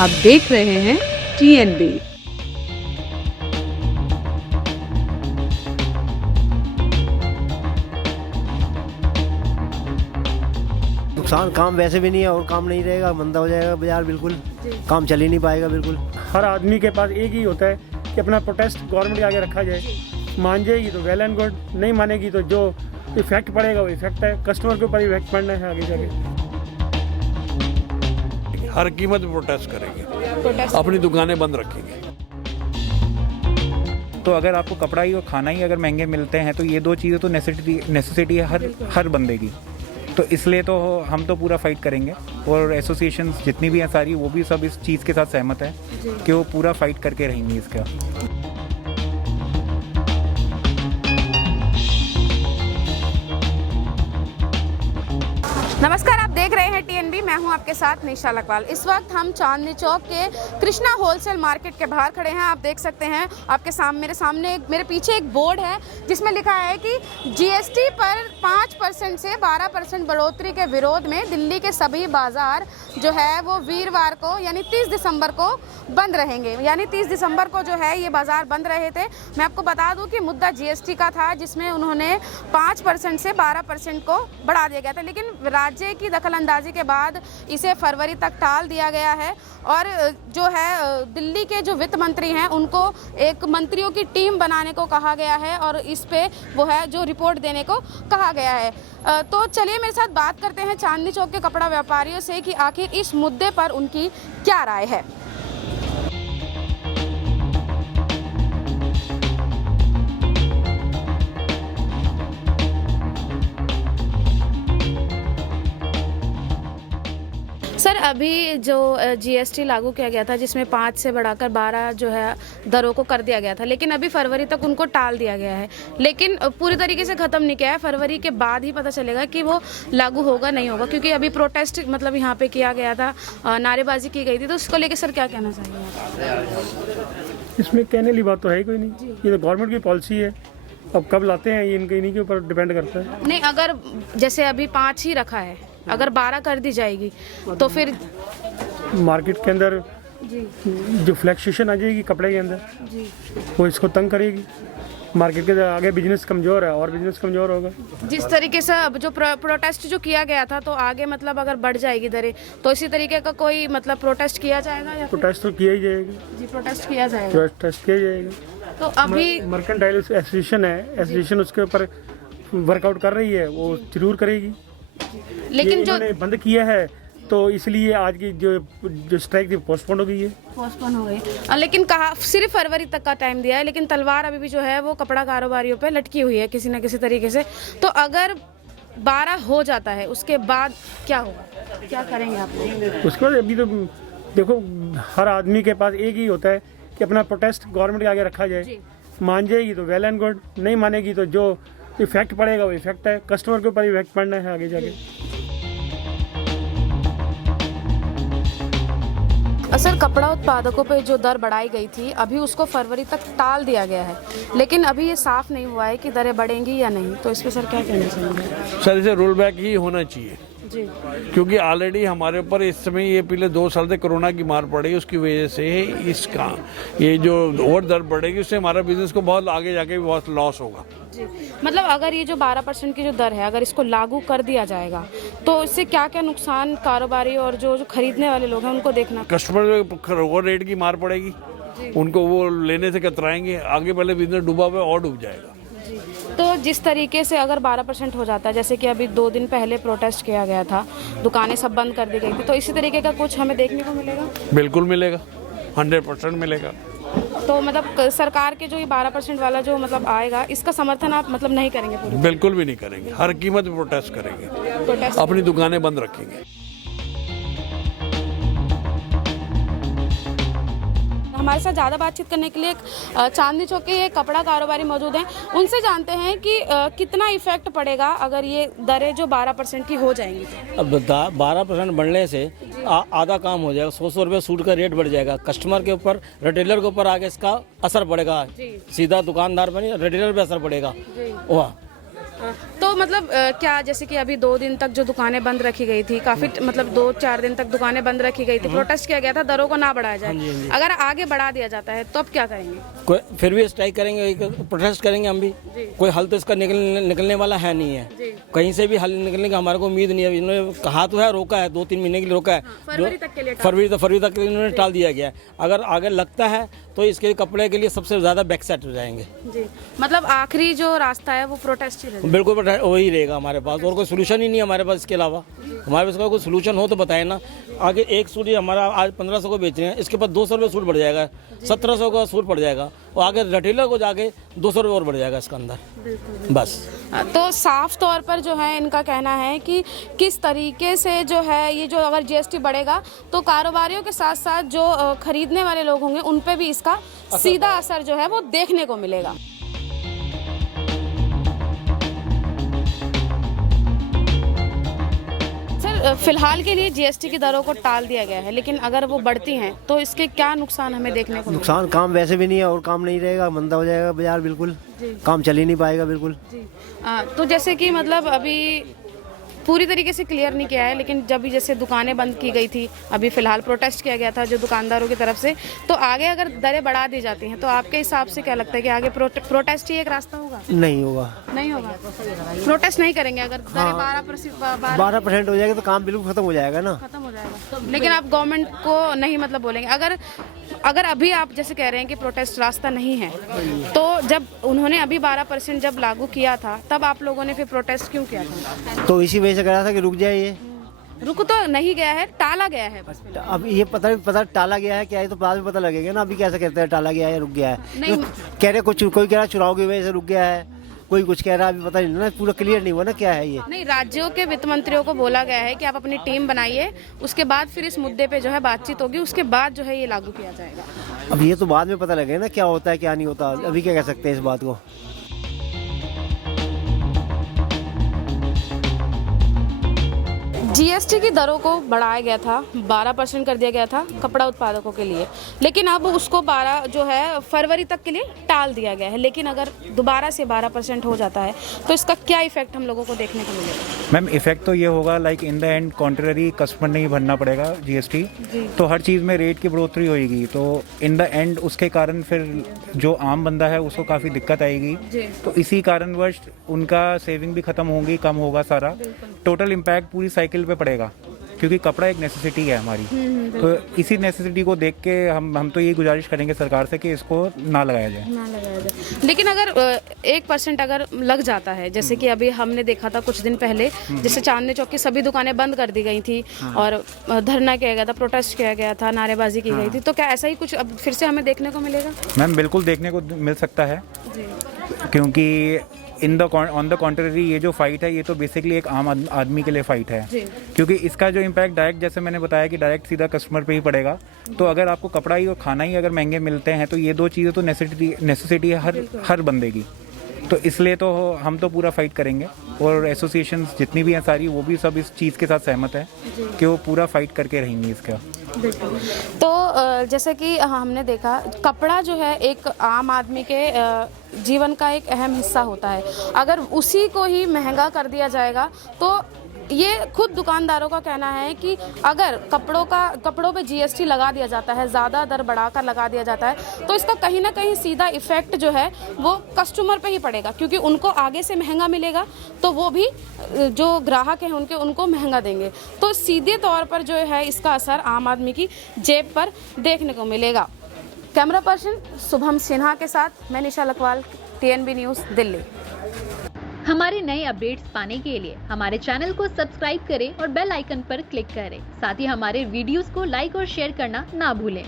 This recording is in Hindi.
आप देख रहे हैं TNB। नुकसान काम वैसे भी नहीं है और काम नहीं रहेगा, मंदा हो जाएगा बाजार, बिल्कुल काम चल ही नहीं पाएगा। बिल्कुल हर आदमी के पास एक ही होता है कि अपना प्रोटेस्ट गवर्नमेंट के आगे रखा जाए। मान जाएगी तो वेल एंड गुड, नहीं मानेगी तो जो इफेक्ट पड़ेगा वो इफेक्ट है, कस्टमर के ऊपर इफेक्ट पड़ना है आगे जाके। हर कीमत पे प्रोटेस्ट करेंगे, अपनी दुकानें बंद रखेंगे। तो अगर आपको कपड़ा ही और खाना ही अगर महंगे मिलते हैं तो ये दो चीज़ें तो नेसेसिटी है हर बंदे की। तो इसलिए तो हम तो पूरा फाइट करेंगे और एसोसिएशन जितनी भी हैं सारी वो भी सब इस चीज़ के साथ सहमत है कि वो पूरा फाइट करके रहेंगी इसका। नमस्कार, आप देख रहे हैं TNB। मैं हूं आपके साथ निशा लकवाल। इस वक्त हम चांदनी चौक के कृष्णा होलसेल मार्केट के बाहर खड़े हैं। आप देख सकते हैं आपके सामने मेरे पीछे एक बोर्ड है जिसमें लिखा है कि GST पर 5% से 12% बढ़ोतरी के विरोध में दिल्ली के सभी बाजार जो है वो वीरवार को यानी 30 दिसंबर को बंद रहेंगे। यानी 30 दिसंबर को जो है ये बाजार बंद रहे थे। मैं आपको बता दूं कि मुद्दा GST का था जिसमें उन्होंने 5% से 12% को बढ़ा दिया गया था, लेकिन राज्य की दखलंदाजी के बाद इसे फरवरी तक टाल दिया गया है। और जो है दिल्ली के जो वित्त मंत्री हैं उनको एक मंत्रियों की टीम बनाने को कहा गया है और इस पे वो है जो रिपोर्ट देने को कहा गया है। तो चलिए मेरे साथ बात करते हैं चांदनी चौक के कपड़ा व्यापारियों से कि आखिर इस मुद्दे पर उनकी क्या राय है। सर, अभी जो GST लागू किया गया था जिसमें 5 से बढ़ाकर 12 जो है दरों को कर दिया गया था, लेकिन अभी फरवरी तक उनको टाल दिया गया है, लेकिन पूरी तरीके से ख़त्म नहीं किया है। फरवरी के बाद ही पता चलेगा कि वो लागू होगा नहीं होगा, क्योंकि अभी प्रोटेस्ट मतलब यहाँ पे किया गया था, नारेबाजी की गई थी। तो उसको लेकर सर क्या कहना चाहिए? इसमें कहने वाली बात तो है कोई नहीं, ये तो गवर्नमेंट की पॉलिसी है। अब कब लाते हैं ये इन्हीं के ऊपर डिपेंड करता है। नहीं, अगर जैसे अभी 5 ही रखा है, अगर 12 कर दी जाएगी तो फिर मार्केट के अंदर जो फ्लैक्चुएशन आ जाएगी कपड़े के अंदर वो इसको तंग करेगी। मार्केट के आगे बिजनेस कमज़ोर है और बिजनेस कमज़ोर होगा। जिस तरीके से अब जो प्रोटेस्ट जो किया गया था तो आगे मतलब अगर बढ़ जाएगी दरें तो इसी तरीके का कोई मतलब प्रोटेस्ट किया जाएगा या प्रोटेस्ट तो किया ही जाएगा जी, प्रोटेस्ट किया जाएगा। प्रोटेस्ट किया जाएगा। तो अभी मर्केंटाइल एसोसिएशन है, एसोसिएशन उसके ऊपर वर्कआउट कर रही है, वो जरूर करेगी। लेकिन जो बंद किया है तो इसलिए आज की जो स्ट्राइक थी पोस्टपोन हो गई है। पोस्टपोन हो गई, लेकिन कहा सिर्फ फरवरी तक का टाइम दिया है, लेकिन तलवार अभी भी जो है वो कपड़ा कारोबारियों पे लटकी हुई है किसी न किसी तरीके से। तो अगर 12 हो जाता है उसके बाद क्या होगा, क्या करेंगे आप लोग? उसके बाद अभी तो देखो हर आदमी के पास एक ही होता है कि अपना प्रोटेस्ट गवर्नमेंट के आगे रखा जाए। मान जाएगी तो वेल एंड गुड, नहीं मानेगी तो जो इफेक्ट पड़ेगा वो इफेक्ट है, कस्टमर के ऊपर इफेक्ट पड़ना है आगे जाके। सर, कपड़ा उत्पादकों पे जो दर बढ़ाई गई थी अभी उसको फरवरी तक टाल दिया गया है, लेकिन अभी ये साफ नहीं हुआ है कि दरें बढ़ेंगी या नहीं। तो इस पे सर क्या कहना चाहिए? सर, इसे रोल बैक ही होना चाहिए जी, क्योंकि ऑलरेडी हमारे ऊपर इस समय ये पिछले 2 साल से कोरोना की मार पड़ी, उसकी वजह से इसका ये जो और दर बढ़ेगी उससे हमारा बिजनेस को बहुत आगे जाके भी बहुत लॉस होगा। जी, मतलब अगर ये जो 12% की जो दर है अगर इसको लागू कर दिया जाएगा तो इससे क्या क्या नुकसान कारोबारी और जो खरीदने वाले लोग हैं उनको देखना। कस्टमर और रेट की मार पड़ेगी, उनको वो लेने से कतराएंगे, आगे पहले बिजनेस डूबा हुआ और डूब जाएगा। तो जिस तरीके से अगर 12% हो जाता है, जैसे कि अभी 2 दिन पहले प्रोटेस्ट किया गया था, दुकानें सब बंद कर दी गई थी, तो इसी तरीके का कुछ हमें देखने को मिलेगा? बिल्कुल मिलेगा, 100% मिलेगा। तो मतलब सरकार के जो ये 12% वाला जो मतलब आएगा इसका समर्थन आप मतलब नहीं करेंगे? पूरी बिल्कुल भी नहीं करेंगे, हर कीमत पे प्रोटेस्ट करेंगे, प्रोटेस्ट अपनी दुकानें बंद रखेंगे। हमारे साथ ज़्यादा बातचीत करने के लिए चांदनी चौक के ये कपड़ा कारोबारी मौजूद हैं, उनसे जानते हैं कि कितना इफेक्ट पड़ेगा अगर ये दरें जो 12% की हो जाएंगी। अब 12% बढ़ने से आधा काम हो जाएगा, 100 रुपये सूट का रेट बढ़ जाएगा, कस्टमर के ऊपर, रिटेलर के ऊपर आगे इसका असर पड़ेगा, सीधा दुकानदार पर नहीं रिटेलर पे असर पड़ेगा। वाह, तो मतलब क्या जैसे कि अभी 2 दिन तक जो दुकानें बंद रखी गई थी, काफी मतलब 2-4 दिन तक दुकानें बंद रखी गई थी, प्रोटेस्ट किया गया था दरों को ना बढ़ाया जाए, अगर आगे बढ़ा दिया जाता है तो अब क्या करेंगे? फिर भी स्ट्राइक करेंगे, प्रोटेस्ट करेंगे हम भी। कोई हल तो इसका निकलने वाला है नहीं है, कहीं से भी हल निकलने की हमारे को उम्मीद नहीं है। इन्होंने कहा तो है, रोका है, 2-3 महीने के लिए रोका है, फरवरी तक के लिए फरवरी तक इन्होंने टाल दिया गया है। अगर आगे लगता है तो इसके कपड़े के लिए सबसे ज्यादा बैक सेट हो जाएंगे जी। मतलब आखिरी जो रास्ता है वो प्रोटेस्ट ही रहेगा। बिल्कुल वही रहेगा हमारे पास, और कोई सोल्यूशन ही नहीं है हमारे पास इसके अलावा। हमारे पास कोई सोल्यूशन हो तो बताए ना। आगे एक सूट हमारा आज 1500 को बेच रहे हैं, इसके बाद 200 रुपये सूट बढ़ जाएगा, 1700 का सूट पड़ जाएगा, और आगे रिटेलर को जाके 200 रुपये और बढ़ जाएगा इसके अंदर बस। तो साफ तौर पर जो है इनका कहना है कि किस तरीके से जो है ये जो अगर जीएसटी बढ़ेगा तो कारोबारियों के साथ साथ जो खरीदने वाले लोग होंगे उन पे भी इसका सीधा असर जो है वो देखने को मिलेगा। सर, फिलहाल के लिए जीएसटी की दरों को टाल दिया गया है, लेकिन अगर वो बढ़ती हैं तो इसके क्या नुकसान हमें देखने को नुकसान काम वैसे भी नहीं है, और काम नहीं रहेगा, मंदा हो जाएगा बाजार, बिल्कुल काम चल ही नहीं पाएगा बिल्कुल। तो जैसे कि मतलब अभी पूरी तरीके से क्लियर नहीं किया है, लेकिन जब भी जैसे दुकानें बंद की गई थी, अभी फिलहाल प्रोटेस्ट किया गया था जो दुकानदारों की तरफ से, तो आगे अगर दरें बढ़ा दी जाती हैं तो आपके हिसाब से क्या लगता है कि आगे प्रोटेस्ट ही एक रास्ता होगा? नहीं होगा, नहीं होगा, प्रोटेस्ट नहीं करेंगे। अगर दरें 12% हो जाएगा तो काम बिल्कुल खत्म हो जाएगा ना, खत्म हो जाएगा। लेकिन आप गवर्नमेंट को नहीं मतलब बोलेंगे, अगर अभी आप जैसे कह रहे हैं कि प्रोटेस्ट रास्ता नहीं है, तो जब उन्होंने अभी 12% जब लागू किया था तब आप लोगों ने फिर प्रोटेस्ट क्यों किया था? तो इसी वजह से करा था कि रुक जाए, ये रुक तो नहीं गया है, टाला गया है बस। अब ये पता टाला गया है क्या है तो बाद में पता लगेगा ना। अभी कैसे कहते हैं टाला गया है, रुक गया है? नहीं, तो कह रहे कुछ, कोई कह रहा चुनाव की वजह से रुक गया है, कोई कुछ कह रहा है, अभी पता नहीं ना, पूरा क्लियर नहीं हुआ ना क्या है ये। नहीं, राज्यों के वित्त मंत्रियों को बोला गया है कि आप अपनी टीम बनाइए, उसके बाद फिर इस मुद्दे पे जो है बातचीत होगी, उसके बाद जो है ये लागू किया जाएगा। अब ये तो बाद में पता लगेगा ना क्या होता है क्या नहीं होता, अभी क्या कह सकते हैं इस बात को। जीएसटी की दरों को बढ़ाया गया था, 12% कर दिया गया था कपड़ा उत्पादकों के लिए, लेकिन अब उसको 12 जो है फरवरी तक के लिए टाल दिया गया है। लेकिन अगर दोबारा से 12% हो जाता है तो इसका क्या इफेक्ट हम लोगों को देखने को मिलेगा? मैम इफेक्ट तो ये होगा like in the end contrary customer नहीं भरना पड़ेगा जीएसटी, तो हर चीज़ में रेट की बढ़ोतरी होगी, तो इन द एंड उसके कारण फिर जो आम बंदा है उसको काफ़ी दिक्कत आएगी। तो इसी कारणवश उनका सेविंग भी खत्म होगी, कम होगा सारा, टोटल इम्पैक्ट पूरी साइकिल पे पड़ेगा, क्योंकि कपड़ा एक नेसेसिटी है हमारी। तो इसी नेसेसिटी को देख के हम तो ये गुजारिश करेंगे सरकार से कि इसको ना लगाया जाए। लेकिन अगर 1% अगर लग जाता है, जैसे कि अभी हमने देखा था कुछ दिन पहले, जैसे चांदनी चौक की सभी दुकानें बंद कर दी गई थी और धरना किया गया था, प्रोटेस्ट किया गया था, नारेबाजी की गई थी, तो क्या ऐसा ही कुछ अब फिर से हमें देखने को मिलेगा? मैम बिल्कुल देखने को मिल सकता है, क्योंकि ऑन द कॉन्ट्ररी ये जो फाइट है ये तो बेसिकली एक आम आदमी के लिए फाइट है, क्योंकि इसका जो इम्पैक्ट डायरेक्ट, जैसे मैंने बताया कि डायरेक्ट सीधा कस्टमर पे ही पड़ेगा। तो अगर आपको कपड़ा ही और खाना ही अगर महंगे मिलते हैं तो ये 2 चीज़ें तो नेसेसिटी है हर बंदे की। तो इसलिए तो हम तो पूरा फाइट करेंगे, और एसोसिएशन जितनी भी हैं सारी वो भी सब इस चीज़ के साथ सहमत है कि वो पूरा फाइट करके रहेंगी इसका। तो जैसे कि हमने देखा, कपड़ा जो है एक आम आदमी के जीवन का एक अहम हिस्सा होता है। अगर उसी को ही महंगा कर दिया जाएगा तो ये खुद दुकानदारों का कहना है कि अगर कपड़ों पे जीएसटी लगा दिया जाता है, ज़्यादा दर बढ़ाकर लगा दिया जाता है, तो इसका कहीं ना कहीं सीधा इफेक्ट जो है वो कस्टमर पे ही पड़ेगा, क्योंकि उनको आगे से महंगा मिलेगा तो वो भी जो ग्राहक हैं उनको महंगा देंगे। तो सीधे तौर पर जो है इसका असर आम आदमी की जेब पर देखने को मिलेगा। कैमरा पर्सन शुभम सिन्हा के साथ मैं निशा लखवाल, TNB न्यूज़, दिल्ली। हमारे नए अपडेट्स पाने के लिए हमारे चैनल को सब्सक्राइब करें और बेल आइकन पर क्लिक करें। साथ ही हमारे वीडियोस को लाइक और शेयर करना ना भूलें।